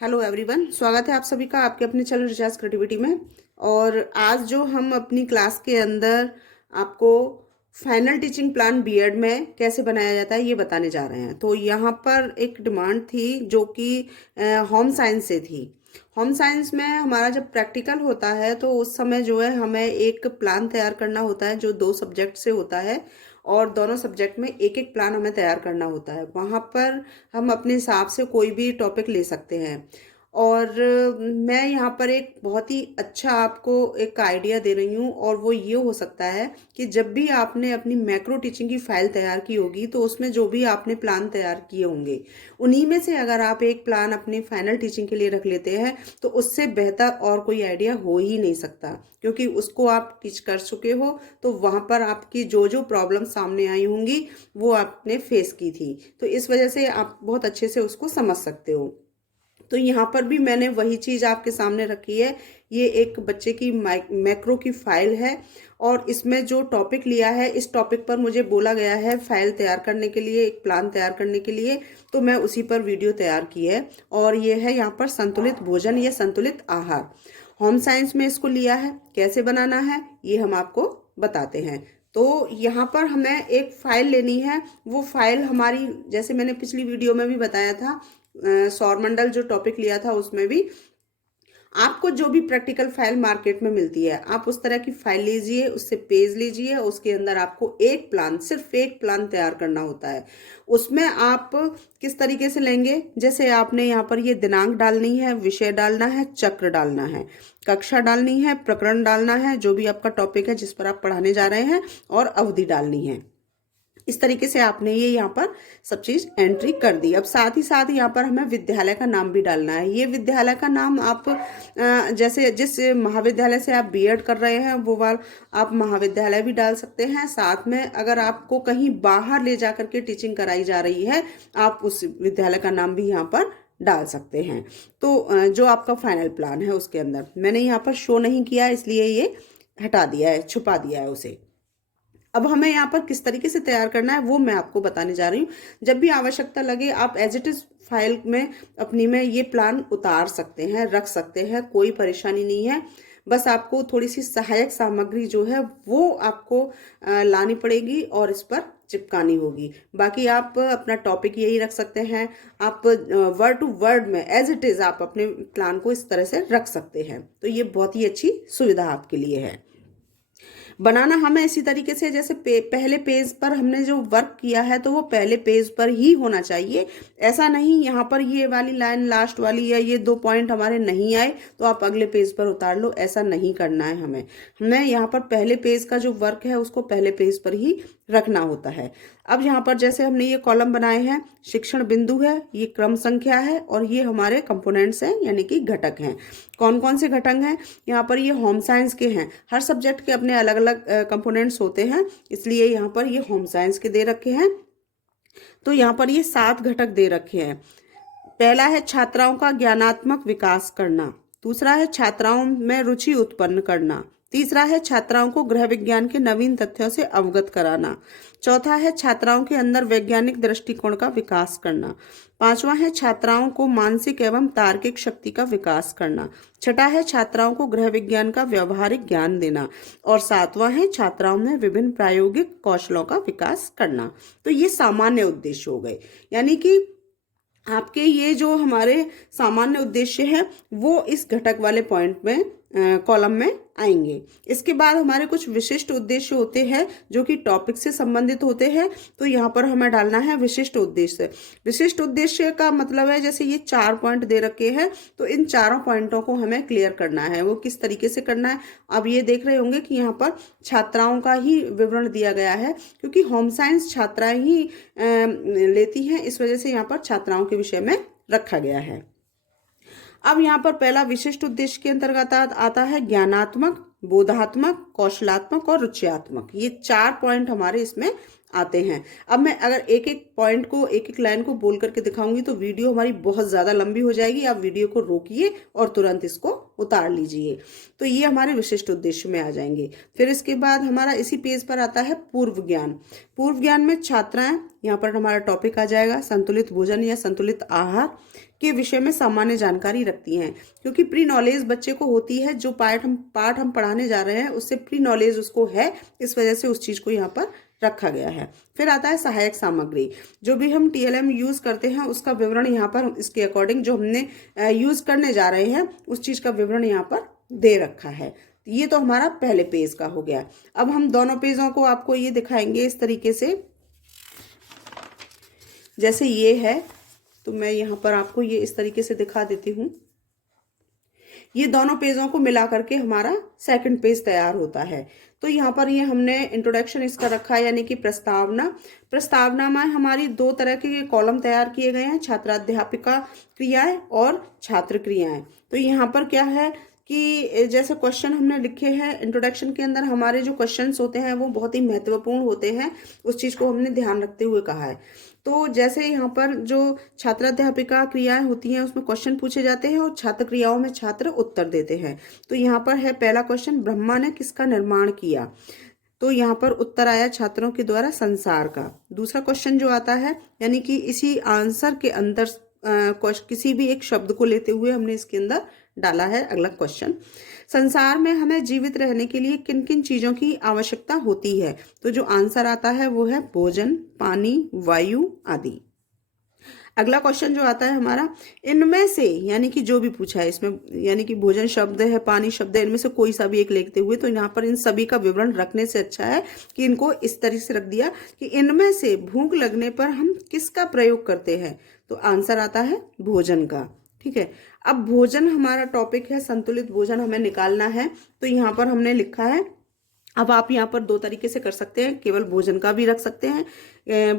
Hello everyone, स्वागत है आप सभी का आपके अपने चैनल रिचार्ज क्रिएटिविटी में। और आज जो हम अपनी क्लास के अंदर आपको फाइनल टीचिंग प्लान बीएड में कैसे बनाया जाता है ये बताने जा रहे हैं। तो यहाँ पर एक डिमांड थी जो कि होम साइंस से थी। होम साइंस में हमारा जब प्रैक्टिकल होता है तो उस समय जो है हमें एक प्लान तैयार करना होता है जो 2 सब्जेक्ट से होता है, और दोनों सब्जेक्ट में एक एक प्लान हमें तैयार करना होता है। वहाँ पर हम अपने हिसाब से कोई भी टॉपिक ले सकते हैं। और मैं यहाँ पर एक बहुत ही अच्छा आपको एक आइडिया दे रही हूँ, और वो ये हो सकता है कि जब भी आपने अपनी मैक्रो टीचिंग की फाइल तैयार की होगी तो उसमें जो भी आपने प्लान तैयार किए होंगे उन्हीं में से अगर आप एक प्लान अपनी फाइनल टीचिंग के लिए रख लेते हैं तो उससे बेहतर और कोई आइडिया हो ही नहीं सकता, क्योंकि उसको आप टीच कर चुके हो। तो वहाँ पर आपकी जो जो प्रॉब्लम सामने आई होंगी वो आपने फेस की थी, तो इस वजह से आप बहुत अच्छे से उसको समझ सकते हो। तो यहाँ पर भी मैंने वही चीज़ आपके सामने रखी है। ये एक बच्चे की मैक्रो की फाइल है, और इसमें जो टॉपिक लिया है इस टॉपिक पर मुझे बोला गया है फाइल तैयार करने के लिए, एक प्लान तैयार करने के लिए, तो मैं उसी पर वीडियो तैयार की है। और ये है यहाँ पर संतुलित भोजन या संतुलित आहार। होम साइंस में इसको लिया है, कैसे बनाना है ये हम आपको बताते हैं। तो यहाँ पर हमें एक फाइल लेनी है। वो फाइल हमारी, जैसे मैंने पिछली वीडियो में भी बताया था, सौरमंडल जो टॉपिक लिया था उसमें भी आपको जो भी प्रैक्टिकल फाइल मार्केट में मिलती है आप उस तरह की फाइल लीजिए, उससे पेज लीजिए, उसके अंदर आपको एक प्लान, सिर्फ एक प्लान तैयार करना होता है। उसमें आप किस तरीके से लेंगे, जैसे आपने यहाँ पर ये दिनांक डालनी है, विषय डालना है, चक्र डालना है, कक्षा डालनी है, प्रकरण डालना है, जो भी आपका टॉपिक है जिस पर आप पढ़ाने जा रहे हैं, और अवधि डालनी है। इस तरीके से आपने ये यहाँ पर सब चीज एंट्री कर दी। अब साथ ही साथ यहाँ पर हमें विद्यालय का नाम भी डालना है। ये विद्यालय का नाम आप जैसे जिस महाविद्यालय से आप बीएड कर रहे हैं वो वाला आप महाविद्यालय भी डाल सकते हैं। साथ में अगर आपको कहीं बाहर ले जाकर के टीचिंग कराई जा रही है आप उस विद्यालय का नाम भी यहाँ पर डाल सकते हैं। तो जो आपका फाइनल प्लान है उसके अंदर मैंने यहाँ पर शो नहीं किया, इसलिए ये हटा दिया है, छुपा दिया है उसे। अब हमें यहाँ पर किस तरीके से तैयार करना है वो मैं आपको बताने जा रही हूँ। जब भी आवश्यकता लगे आप एज इट इज फाइल में अपनी में ये प्लान उतार सकते हैं, रख सकते हैं, कोई परेशानी नहीं है। बस आपको थोड़ी सी सहायक सामग्री जो है वो आपको लानी पड़ेगी और इस पर चिपकानी होगी। बाकी आप अपना टॉपिक यही रख सकते हैं। आप वर्ड टू वर्ड में एज इट इज आप अपने प्लान को इस तरह से रख सकते हैं। तो ये बहुत ही अच्छी सुविधा आपके लिए है। बनाना हमें इसी तरीके से, जैसे पहले पेज पर हमने जो वर्क किया है तो वो पहले पेज पर ही होना चाहिए। ऐसा नहीं यहाँ पर ये वाली लाइन लास्ट वाली या ये 2 पॉइंट हमारे नहीं आए तो आप अगले पेज पर उतार लो, ऐसा नहीं करना है हमें यहाँ पर पहले पेज का जो वर्क है उसको पहले पेज पर ही रखना होता है। अब यहाँ पर जैसे हमने ये कॉलम बनाए हैं, शिक्षण बिंदु है, ये क्रम संख्या है, और ये हमारे कंपोनेंट्स हैं यानी कि घटक हैं। कौन कौन से घटक हैं यहाँ पर, ये होम साइंस के हैं। हर सब्जेक्ट के अपने अलग अलग कंपोनेंट्स होते हैं, इसलिए यहाँ पर ये होम साइंस के दे रखे हैं। तो यहाँ पर ये 7 घटक दे रखे हैं। पहला है छात्राओं का ज्ञानात्मक विकास करना, दूसरा है छात्राओं में रुचि उत्पन्न करना, तीसरा है छात्राओं को गृह विज्ञान के नवीन तथ्यों से अवगत कराना, चौथा है छात्राओं के अंदर वैज्ञानिक दृष्टिकोण का विकास करना, पांचवा है छात्राओं को मानसिक एवं तार्किक शक्ति का विकास करना, छठा है छात्राओं को गृह विज्ञान का व्यवहारिक ज्ञान देना, और सातवां है छात्राओं में विभिन्न प्रायोगिक कौशलों का विकास करना। तो ये सामान्य उद्देश्य हो गए, यानी कि आपके ये जो हमारे सामान्य उद्देश्य है वो इस घटक वाले पॉइंट में कॉलम में आएंगे। इसके बाद हमारे कुछ विशिष्ट उद्देश्य होते हैं जो कि टॉपिक से संबंधित होते हैं, तो यहाँ पर हमें डालना है विशिष्ट उद्देश्य। विशिष्ट उद्देश्य का मतलब है जैसे ये 4 पॉइंट दे रखे हैं तो इन चारों पॉइंटों को हमें क्लियर करना है। वो किस तरीके से करना है, अब ये देख रहे होंगे कि यहाँ पर छात्राओं का ही विवरण दिया गया है, क्योंकि होम साइंस छात्राएं ही लेती हैं, इस वजह से यहाँ पर छात्राओं के विषय में रखा गया है। अब यहाँ पर पहला विशिष्ट उद्देश्य के अंतर्गत आता है ज्ञानात्मक, बोधात्मक, कौशलात्मक और रुचियात्मक। ये 4 पॉइंट हमारे इसमें आते हैं। अब मैं अगर एक एक पॉइंट को, एक एक लाइन को बोल करके दिखाऊंगी तो वीडियो हमारी बहुत ज्यादा लंबी हो जाएगी। आप वीडियो को रोकिए और तुरंत इसको उतार लीजिए। तो ये हमारे विशिष्ट उद्देश्य में आ जाएंगे। फिर इसके बाद हमारा इसी पेज पर आता है पूर्व ज्ञान। पूर्व ज्ञान में छात्राएं, यहाँ पर हमारा टॉपिक आ जाएगा संतुलित भोजन या संतुलित आहार के विषय में सामान्य जानकारी रखती हैं, क्योंकि प्री नॉलेज बच्चे को होती है, जो पाठ हम पढ़ाने जा रहे हैं उससे प्री नॉलेज उसको है, इस वजह से उस चीज को यहाँ पर रखा गया है। फिर आता है सहायक सामग्री। जो भी हम टीएलएम यूज करते हैं उसका विवरण यहाँ पर इसके अकॉर्डिंग जो हमने यूज करने जा रहे हैं उस चीज का विवरण यहाँ पर दे रखा है। ये तो हमारा पहले पेज का हो गया। अब हम दोनों पेजों को आपको ये दिखाएंगे इस तरीके से, जैसे ये है तो मैं यहाँ पर आपको ये इस तरीके से दिखा देती हूँ। ये दोनों पेजों को मिला करके हमारा सेकंड पेज तैयार होता है। तो यहाँ पर ये हमने इंट्रोडक्शन इसका रखा है, यानी कि प्रस्तावना। प्रस्तावना में हमारी दो तरह के कॉलम तैयार किए गए हैं, छात्राध्यापिका क्रियाएं और छात्र क्रियाएं। तो यहाँ पर क्या है कि जैसे क्वेश्चन हमने लिखे हैं इंट्रोडक्शन के अंदर, हमारे जो क्वेश्चंस होते हैं वो बहुत ही महत्वपूर्ण होते हैं, उस चीज को हमने ध्यान रखते हुए कहा है। तो जैसे यहाँ पर जो छात्राध्यापिका क्रियाएं होती हैं उसमें क्वेश्चन पूछे जाते हैं और छात्र क्रियाओं में छात्र उत्तर देते हैं। तो यहाँ पर है पहला क्वेश्चन, ब्रह्मा ने किसका निर्माण किया? तो यहाँ पर उत्तर आया छात्रों के द्वारा संसार का। दूसरा क्वेश्चन जो आता है, यानी कि इसी आंसर के अंदर किसी भी एक शब्द को लेते हुए हमने इसके अंदर डाला है अगला क्वेश्चन, संसार में हमें जीवित रहने के लिए किन किन चीजों की आवश्यकता होती है? तो जो आंसर आता है वो है भोजन, पानी, वायु आदि। अगला क्वेश्चन जो आता है हमारा, इनमें से, यानी कि जो भी पूछा है इसमें, यानी कि भोजन शब्द है, पानी शब्द है, इनमें से कोई सा भी एक लेते हुए, तो यहाँ पर इन सभी का विवरण रखने से अच्छा है कि इनको इस तरह से रख दिया कि इनमें से भूख लगने पर हम किसका प्रयोग करते हैं? तो आंसर आता है भोजन का। ठीक है, अब भोजन हमारा टॉपिक है, संतुलित भोजन हमें निकालना है। तो यहाँ पर हमने लिखा है, अब आप यहाँ पर दो तरीके से कर सकते हैं, केवल भोजन का भी रख सकते हैं,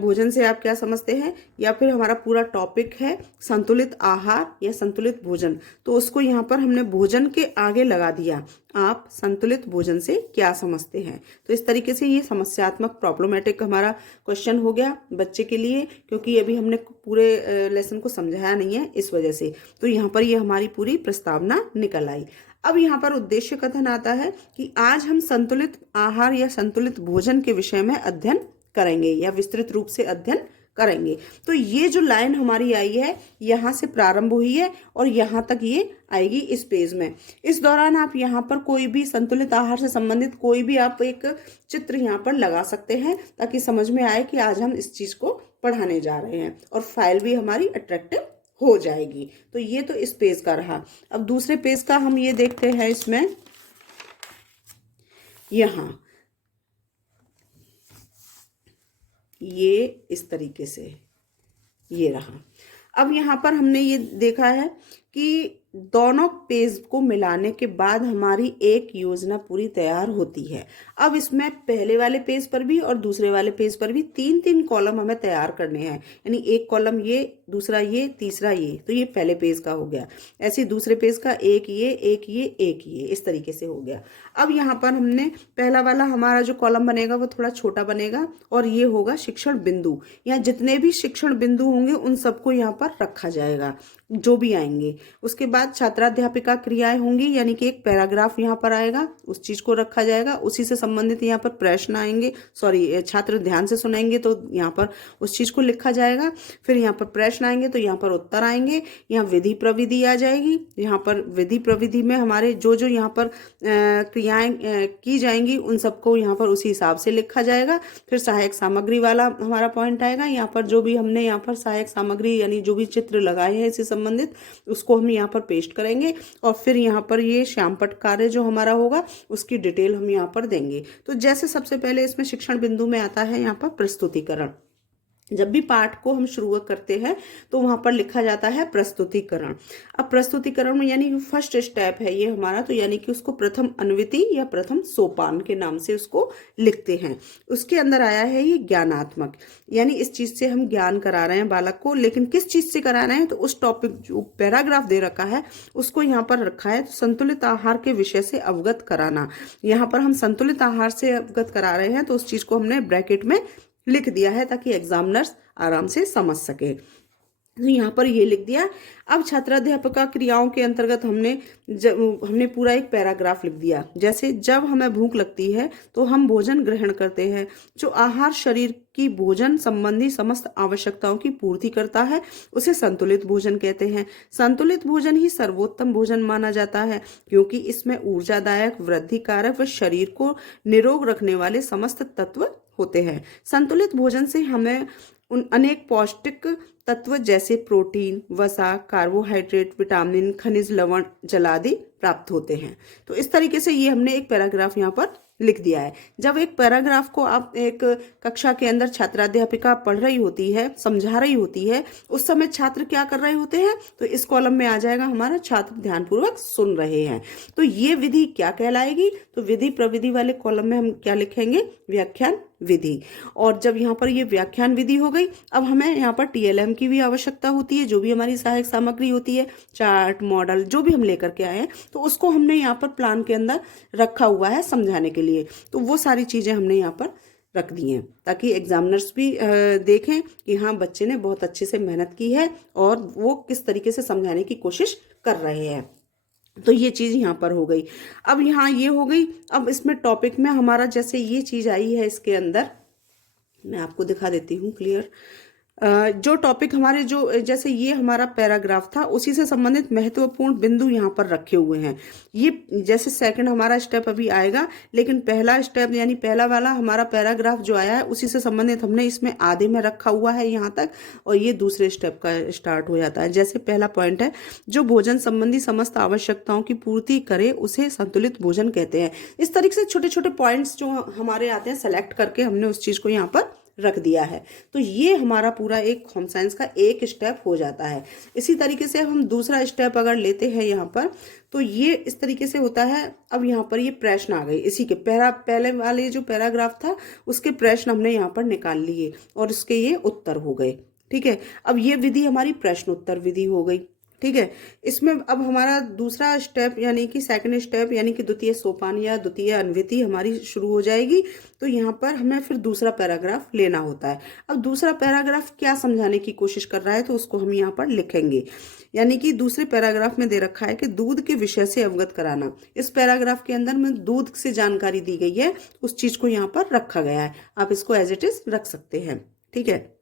भोजन से आप क्या समझते हैं, या फिर हमारा पूरा टॉपिक है संतुलित आहार या संतुलित भोजन, तो उसको यहाँ पर हमने भोजन के आगे लगा दिया, आप संतुलित भोजन से क्या समझते हैं। तो इस तरीके से ये समस्यात्मक प्रॉब्लमेटिक हमारा क्वेश्चन हो गया बच्चे के लिए, क्योंकि अभी हमने पूरे लेसन को समझाया नहीं है इस वजह से। तो यहाँ पर ये हमारी पूरी प्रस्तावना निकल आई। अब यहाँ पर उद्देश्य कथन आता है कि आज हम संतुलित आहार या संतुलित भोजन के विषय में अध्ययन करेंगे या विस्तृत रूप से अध्ययन करेंगे। तो ये जो लाइन हमारी आई है यहाँ से प्रारंभ हुई है और यहाँ तक ये आएगी इस पेज में। इस दौरान आप यहाँ पर कोई भी संतुलित आहार से संबंधित कोई भी आप एक चित्र यहाँ पर लगा सकते हैं, ताकि समझ में आए कि आज हम इस चीज को पढ़ाने जा रहे हैं और फाइल भी हमारी अट्रैक्टिव हो जाएगी। तो ये तो इस पेज का रहा। अब दूसरे पेज का हम ये देखते हैं, इसमें यहाँ ये इस तरीके से ये रहा। अब यहाँ पर हमने ये देखा है कि दोनों पेज को मिलाने के बाद हमारी एक योजना पूरी तैयार होती है। अब इसमें पहले वाले पेज पर भी और दूसरे वाले पेज पर भी तीन तीन कॉलम हमें तैयार करने हैं, यानी एक कॉलम ये, दूसरा ये, तीसरा ये, तो ये पहले पेज का हो गया। ऐसे दूसरे पेज का एक ये, एक ये, एक ये, इस तरीके से हो गया। अब यहाँ पर हमने पहला वाला हमारा जो कॉलम बनेगा वो थोड़ा छोटा बनेगा और ये होगा शिक्षण बिंदु। यहाँ जितने भी शिक्षण बिंदु होंगे उन सबको यहाँ पर रखा जाएगा जो भी आएंगे। उसके बाद छात्राध्यापिका क्रियाएं होंगी, यानी कि एक पैराग्राफ यहाँ पर आएगा, उस चीज को रखा जाएगा। उसी से संबंधित यहाँ पर प्रश्न आएंगे, छात्र ध्यान से सुनेंगे तो यहाँ पर उस चीज को लिखा जाएगा। फिर यहाँ पर प्रश्न आएंगे तो यहाँ पर उत्तर आएंगे। यहाँ विधि प्रविधि आ जाएगी, यहाँ पर विधि प्रविधि में हमारे जो जो यहाँ पर क्रियाएं की जाएंगी उन सबको यहाँ पर उसी हिसाब से लिखा जाएगा। फिर सहायक सामग्री वाला हमारा पॉइंट आएगा, यहाँ पर जो भी हमने यहाँ पर सहायक सामग्री यानी जो भी चित्र लगाए हैं इससे संबंधित उसको हम यहाँ पर पेस्ट करेंगे और फिर यहाँ पर ये श्यामपट्ट कार्य जो हमारा होगा उसकी डिटेल हम यहाँ पर देंगे। तो जैसे सबसे पहले इसमें शिक्षण बिंदु में आता है यहाँ पर प्रस्तुतिकरण। जब भी पाठ को हम शुरू करते हैं तो वहां पर लिखा जाता है प्रस्तुतिकरण। अब प्रस्तुतिकरण में यानी फर्स्ट स्टेप है ये हमारा, तो यानी कि उसको प्रथम अनुवृत्ति या प्रथम सोपान के नाम से उसको लिखते हैं। उसके अंदर आया है ये ज्ञानात्मक, यानी इस चीज से हम ज्ञान करा रहे हैं बालक को, लेकिन किस चीज से करा रहे हैं तो उस टॉपिक जो पैराग्राफ दे रखा है उसको यहाँ पर रखा है संतुलित आहार के विषय से अवगत कराना। यहाँ पर हम संतुलित आहार से अवगत करा रहे हैं तो उस चीज को हमने ब्रैकेट में लिख दिया है ताकि एग्जामिनर्स आराम से समझ सके। तो यहाँ पर ये लिख दिया। अब छात्राध्यापका क्रियाओं के अंतर्गत हमने पूरा एक पैराग्राफ लिख दिया। जैसे जब हमें भूख लगती है तो हम भोजन ग्रहण करते हैं। जो आहार शरीर की भोजन संबंधी समस्त आवश्यकताओं की पूर्ति करता है उसे संतुलित भोजन कहते हैं। संतुलित भोजन ही सर्वोत्तम भोजन माना जाता है, क्योंकि इसमें ऊर्जादायक, वृद्धि कारक व शरीर को निरोग रखने वाले समस्त तत्व होते हैं। संतुलित भोजन से हमें उन अनेक पौष्टिक तत्व जैसे प्रोटीन, वसा, कार्बोहाइड्रेट, विटामिन, खनिज, लवण, जल आदि प्राप्त होते हैं। तो इस तरीके से ये हमने एक पैराग्राफ यहाँ पर लिख दिया है। जब एक पैराग्राफ को आप एक कक्षा के अंदर छात्राध्यापिका पढ़ रही होती है, समझा रही होती है, उस समय छात्र क्या कर रहे होते हैं, तो इस कॉलम में आ जाएगा हमारा छात्र ध्यानपूर्वक सुन रहे हैं। तो ये विधि क्या कहलाएगी, तो विधि प्रविधि वाले कॉलम में हम क्या लिखेंगे, व्याख्यान विधि। और जब यहाँ पर ये व्याख्यान विधि हो गई, अब हमें यहाँ पर TLM की भी आवश्यकता होती है। जो भी हमारी सहायक सामग्री होती है, चार्ट, मॉडल, जो भी हम लेकर के आए हैं, तो उसको हमने यहाँ पर प्लान के अंदर रखा हुआ है समझाने के लिए। तो वो सारी चीजें हमने यहाँ पर रख दी हैं, ताकि एग्जामिनर्स भी देखें कि हाँ, बच्चे ने बहुत अच्छे से मेहनत की है और वो किस तरीके से समझाने की कोशिश कर रहे हैं। तो ये चीज यहाँ पर हो गई। अब यहाँ ये हो गई। अब इसमें टॉपिक में हमारा जैसे ये चीज आई है, इसके अंदर मैं आपको दिखा देती हूँ क्लियर। जो टॉपिक हमारे जो जैसे ये हमारा पैराग्राफ था, उसी से संबंधित महत्वपूर्ण बिंदु यहाँ पर रखे हुए हैं। ये जैसे सेकंड हमारा स्टेप अभी आएगा, लेकिन पहला स्टेप यानी पहला वाला हमारा पैराग्राफ जो आया है, उसी से संबंधित हमने इसमें आधे में रखा हुआ है यहाँ तक, और ये दूसरे स्टेप का स्टार्ट हो जाता है। जैसे पहला पॉइंट है, जो भोजन संबंधी समस्त आवश्यकताओं की पूर्ति करे उसे संतुलित भोजन कहते हैं। इस तरीके से छोटे छोटे पॉइंट्स जो हमारे आते हैं, सेलेक्ट करके हमने उस चीज को यहाँ पर रख दिया है। तो ये हमारा पूरा एक होम साइंस का एक स्टेप हो जाता है। इसी तरीके से हम दूसरा स्टेप अगर लेते हैं यहाँ पर, तो ये इस तरीके से होता है। अब यहाँ पर ये प्रश्न आ गए, इसी के पहले वाले जो पैराग्राफ था उसके प्रश्न हमने यहाँ पर निकाल लिए और उसके ये उत्तर हो गए। ठीक है, अब ये विधि हमारी प्रश्न उत्तर विधि हो गई। ठीक है, इसमें अब हमारा दूसरा स्टेप यानी कि सेकंड स्टेप यानी कि द्वितीय सोपान या द्वितीय अन्विति हमारी शुरू हो जाएगी। तो यहाँ पर हमें फिर दूसरा पैराग्राफ लेना होता है। अब दूसरा पैराग्राफ क्या समझाने की कोशिश कर रहा है, तो उसको हम यहाँ पर लिखेंगे। यानी कि दूसरे पैराग्राफ में दे रखा है कि दूध के विषय से अवगत कराना। इस पैराग्राफ के अंदर में दूध से जानकारी दी गई है, उस चीज को यहाँ पर रखा गया है। आप इसको एज इट इज रख सकते हैं। ठीक है,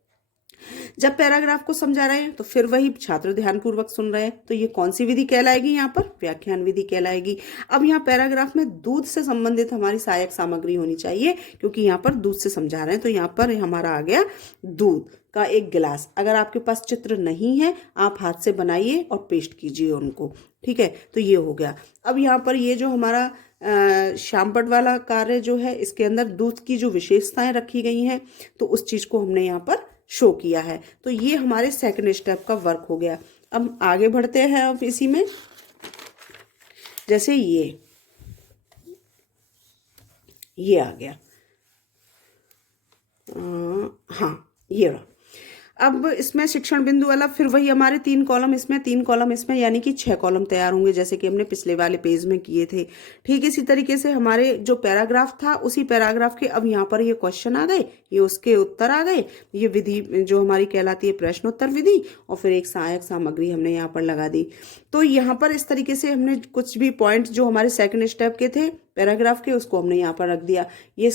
जब पैराग्राफ को समझा रहे हैं तो फिर वही छात्र ध्यानपूर्वक सुन रहे हैं, तो ये कौन सी विधि कहलाएगी, यहाँ पर व्याख्यान विधि कहलाएगी। अब यहाँ पैराग्राफ में दूध से संबंधित हमारी सहायक सामग्री होनी चाहिए, क्योंकि यहाँ पर दूध से समझा रहे हैं। तो यहाँ पर हमारा आ गया दूध का एक गिलास। अगर आपके पास चित्र नहीं है, आप हाथ से बनाइए और पेस्ट कीजिए उनको। ठीक है, तो ये हो गया। अब यहाँ पर ये जो हमारा शामपट वाला कार्य जो है, इसके अंदर दूध की जो विशेषताएं रखी गई हैं, तो उस चीज को हमने यहाँ पर शो किया है। तो ये हमारे सेकंड स्टेप का वर्क हो गया। अब आगे बढ़ते हैं। अब इसी में जैसे ये आ गया, हाँ ये रहा। अब इसमें शिक्षण बिंदु वाला फिर वही हमारे 3 कॉलम इसमें, 3 कॉलम इसमें, यानी कि 6 कॉलम तैयार होंगे, जैसे कि हमने पिछले वाले पेज में किए थे। ठीक इसी तरीके से हमारे जो पैराग्राफ था, उसी पैराग्राफ के अब यहाँ पर ये क्वेश्चन आ गए, ये उसके उत्तर आ गए। ये विधि जो हमारी कहलाती है प्रश्नोत्तर विधि, और फिर एक सहायक सामग्री हमने यहाँ पर लगा दी। तो यहाँ पर इस तरीके से हमने कुछ भी पॉइंट जो हमारे सेकंड स्टेप के थे पैराग्राफ के, उसको हमने यहाँ पर रख दिया। ये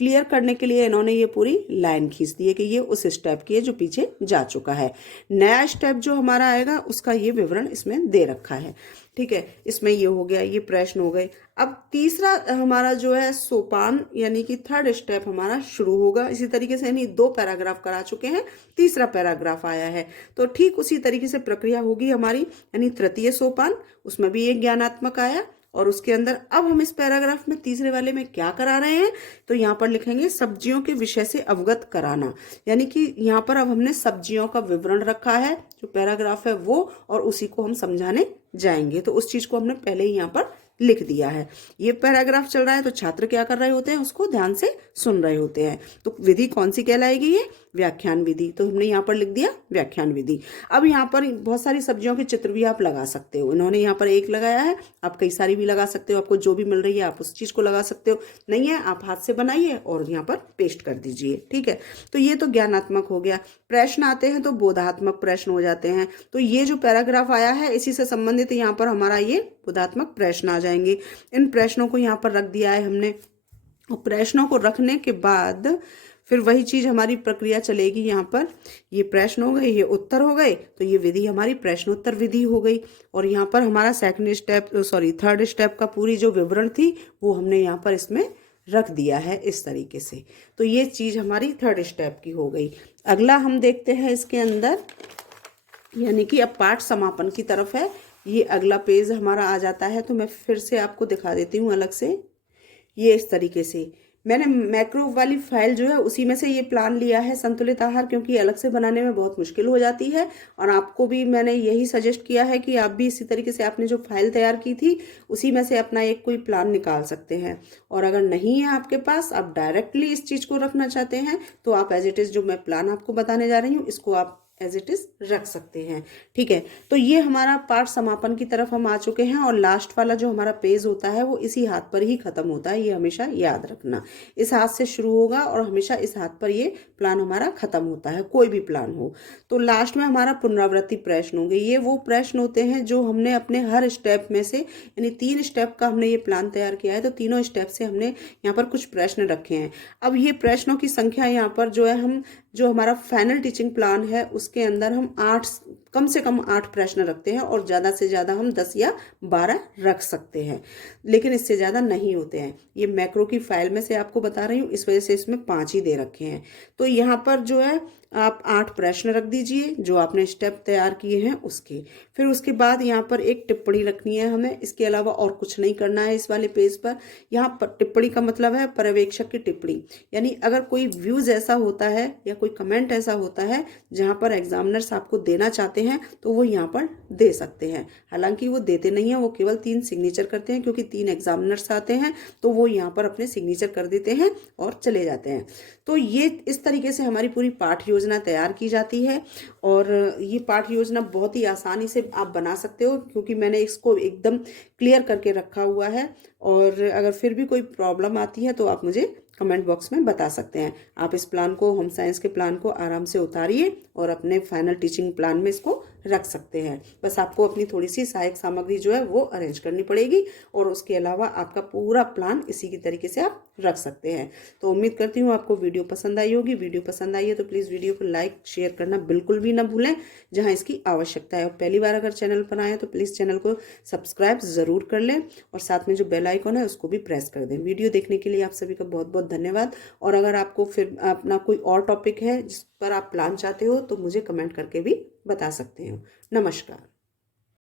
क्लियर करने के लिए इन्होंने ये पूरी लाइन खींच दी है कि ये उस स्टेप की है जो पीछे जा चुका है। नया स्टेप जो हमारा आएगा उसका ये विवरण इसमें दे रखा है। ठीक है, इसमें ये हो गया, ये प्रश्न हो गए। अब तीसरा हमारा जो है सोपान यानी कि थर्ड स्टेप हमारा शुरू होगा। इसी तरीके से यानी 2 पैराग्राफ करा चुके हैं, तीसरा पैराग्राफ आया है, तो ठीक उसी तरीके से प्रक्रिया होगी हमारी। यानी तृतीय सोपान, उसमें भी एक ज्ञानात्मक आया, और उसके अंदर अब हम इस पैराग्राफ में तीसरे वाले में क्या करा रहे हैं, तो यहाँ पर लिखेंगे सब्जियों के विषय से अवगत कराना। यानी कि यहाँ पर अब हमने सब्जियों का विवरण रखा है, जो पैराग्राफ है वो, और उसी को हम समझाने जाएंगे। तो उस चीज को हमने पहले ही यहाँ पर लिख दिया है। ये पैराग्राफ चल रहा है, तो छात्र क्या कर रहे होते हैं, उसको ध्यान से सुन रहे होते हैं। तो विधि कौन सी कहलाएगी, ये व्याख्यान विधि, तो हमने यहाँ पर लिख दिया व्याख्यान विधि। अब यहाँ पर बहुत सारी सब्जियों के चित्र भी आप लगा सकते हो। इन्होंने यहाँ पर एक लगाया है, आप कई सारी भी लगा सकते हो, आपको जो भी मिल रही है आप उस चीज़ को लगा सकते हो। नहीं है आप हाथ से बनाइए और यहाँ पर पेस्ट कर दीजिए, ठीक है। तो ये तो ज्ञानात्मक हो गया। प्रश्न आते हैं तो बोधात्मक प्रश्न हो जाते हैं। तो ये जो पैराग्राफ आया है इसी से संबंधित यहाँ पर हमारा ये बोधात्मक प्रश्न आ जाएंगे। इन प्रश्नों को यहाँ पर रख दिया है हमने, और प्रश्नों को रखने के बाद फिर वही चीज हमारी प्रक्रिया चलेगी। यहाँ पर ये प्रश्न हो गए, ये उत्तर हो गए, तो ये विधि हमारी प्रश्नोत्तर विधि हो गई। और यहाँ पर हमारा थर्ड स्टेप का पूरी जो विवरण थी वो हमने यहाँ पर इसमें रख दिया है इस तरीके से। तो ये चीज हमारी थर्ड स्टेप की हो गई। अगला हम देखते हैं इसके अंदर, यानी कि अब पाठ समापन की तरफ है। ये अगला पेज हमारा आ जाता है, तो मैं फिर से आपको दिखा देती हूँ अलग से। ये इस तरीके से मैंने मैक्रो वाली फाइल जो है उसी में से ये प्लान लिया है संतुलित आहार, क्योंकि अलग से बनाने में बहुत मुश्किल हो जाती है। और आपको भी मैंने यही सजेस्ट किया है कि आप भी इसी तरीके से आपने जो फाइल तैयार की थी उसी में से अपना एक कोई प्लान निकाल सकते हैं। और अगर नहीं है आपके पास, आप डायरेक्टली इस चीज़ को रखना चाहते हैं, तो आप एज इट इज़ जो मैं प्लान आपको बताने जा रही हूँ इसको आप एज इट इज रख सकते हैं, ठीक है। तो ये हमारा पाठ समापन की तरफ हम आ चुके हैं। और लास्ट वाला जो हमारा पेज होता है वो इसी हाथ पर ही खत्म होता है, ये हमेशा याद रखना। इस हाथ से शुरू होगा और हमेशा इस हाथ पर ये प्लान हमारा खत्म होता है, कोई भी प्लान हो। तो लास्ट में हमारा पुनरावृत्ति प्रश्न होंगे। ये वो प्रश्न होते हैं जो हमने अपने हर स्टेप में से, यानी 3 स्टेप का हमने ये प्लान तैयार किया है, तो तीनों स्टेप से हमने यहाँ पर कुछ प्रश्न रखे हैं। अब ये प्रश्नों की संख्या यहाँ पर जो है, हम जो हमारा फाइनल टीचिंग प्लान है उसके अंदर हम कम से कम 8 प्रश्न रखते हैं, और ज़्यादा से ज़्यादा हम 10 या 12 रख सकते हैं, लेकिन इससे ज़्यादा नहीं होते हैं। ये मैक्रो की फाइल में से आपको बता रही हूँ, इस वजह से इसमें 5 ही दे रखे हैं। तो यहाँ पर जो है आप 8 प्रश्न रख दीजिए जो आपने स्टेप तैयार किए हैं उसके। फिर उसके बाद यहाँ पर एक टिप्पणी रखनी है हमें, इसके अलावा और कुछ नहीं करना है इस वाले पेज पर। यहाँ पर टिप्पणी का मतलब है पर्यवेक्षक की टिप्पणी, यानी अगर कोई व्यूज ऐसा होता है या कोई कमेंट ऐसा होता है जहाँ पर एग्जामिनर्स आपको देना चाहते हैं तो वो यहाँ पर दे सकते हैं। हालांकि वो देते नहीं हैं, वो केवल 3 सिग्नेचर करते हैं, क्योंकि 3 एग्जामिनर्स आते हैं तो वो यहाँ पर अपने सिग्नेचर कर देते हैं और चले जाते हैं। तो ये इस तरीके से हमारी पूरी पाठ योजना तैयार की जाती है। और ये पाठ योजना बहुत ही आसानी से आप बना सकते हो, क्योंकि मैंने इसको एकदम क्लियर करके रखा हुआ है। और अगर फिर भी कोई प्रॉब्लम आती है तो आप मुझे कमेंट बॉक्स में बता सकते हैं। आप इस प्लान को, होम साइंस के प्लान को आराम से उतारिए और अपने फाइनल टीचिंग प्लान में इसको रख सकते हैं। बस आपको अपनी थोड़ी सी सहायक सामग्री जो है वो अरेंज करनी पड़ेगी, और उसके अलावा आपका पूरा प्लान इसी की तरीके से आप रख सकते हैं। तो उम्मीद करती हूँ आपको वीडियो पसंद आई होगी। वीडियो पसंद आई है तो प्लीज़ वीडियो को लाइक शेयर करना बिल्कुल भी ना भूलें, जहाँ इसकी आवश्यकता है। और पहली बार अगर चैनल पर आए तो प्लीज़ चैनल को सब्सक्राइब ज़रूर कर लें, और साथ में जो बेल आइकन है उसको भी प्रेस कर दें। वीडियो देखने के लिए आप सभी का बहुत बहुत धन्यवाद। और अगर आपको फिर अपना कोई और टॉपिक है जिस पर आप प्लान चाहते हो तो मुझे कमेंट करके भी बता सकते हो। नमस्कार।